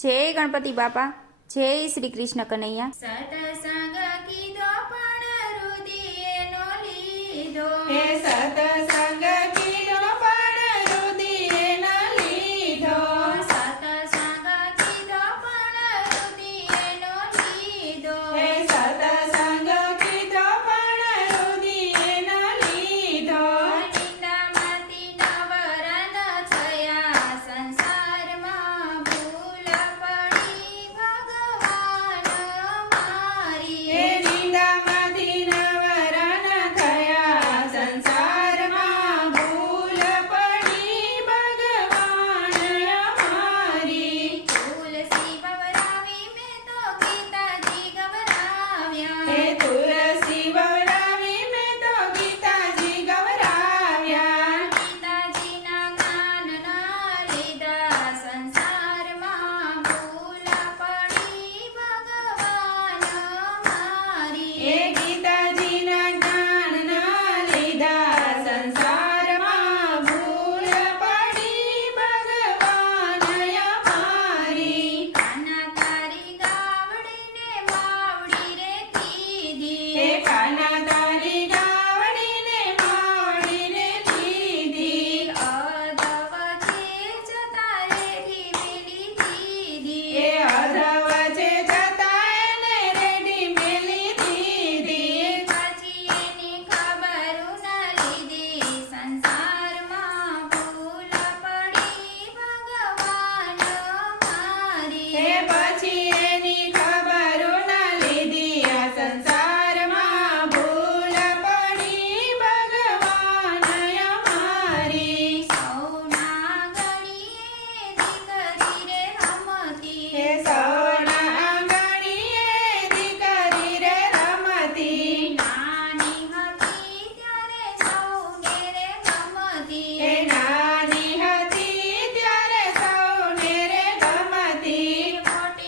જય ગણપતિ બાપા, જય શ્રી કૃષ્ણ કનૈયા। સતસંગ કીધો પણ રુદિએનો લીધો, હે સતસંગ કીધો પણ રુદિએ ન લીધો, સતસંગ કીધો પણ રુદિએનો લીધો, હે સતસંગ કીધો પણ રુદિએ ન લીધો, નિંદામાંથી નવરન થયા, સંસારમાં ભૂલ પડી ભગવાન મારી। હે નિંદામાંથી નવરન થયા, સંસારમાં ભૂલ પડી ભગવાન અમારી। તુલસી વવરાવી મેં તો ગીતાજી ગવરાવ્યા, હે તુલસી વવરાવી મેં તો ગીતાજી ગવરાવ્યા, ગીતાજીના જ્ઞાનના લીધા, સંસારમાં ભૂલ પડી ભગવાન મારી। હે ગીતાજીના જ્ઞાનના લીધા, સંસારમાં ભૂલ પડી ભગવાન અમારી। કાના તારી ગાવડીને માવડી રે કીધી, હે કાના તારી ગાવડીને માવડીને દીધી, અધવચે જતા રે મેલી દીધી, હે અધવચે જતા એને રેડી મેલી દીધી, પછી એની ખબર ન લીધી, સંસારમાં ભૂલ પડી ભગવાન મારી। હે પછી એની ખબર ન લીધી, આ સંસારમાં ભૂલ પડી ભગવાન અમારી। સૌના ગણીએ દીકરી રે રમતી, હે સૌના આંગણીએ દીકરી રે રમતી, નાની હતી ત્યારે સૌને રે ગમતી, હે નાની હતી ત્યારે સૌને રે ગમતી, મોટી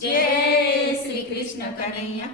જય શ્રી કૃષ્ણ કનૈયા.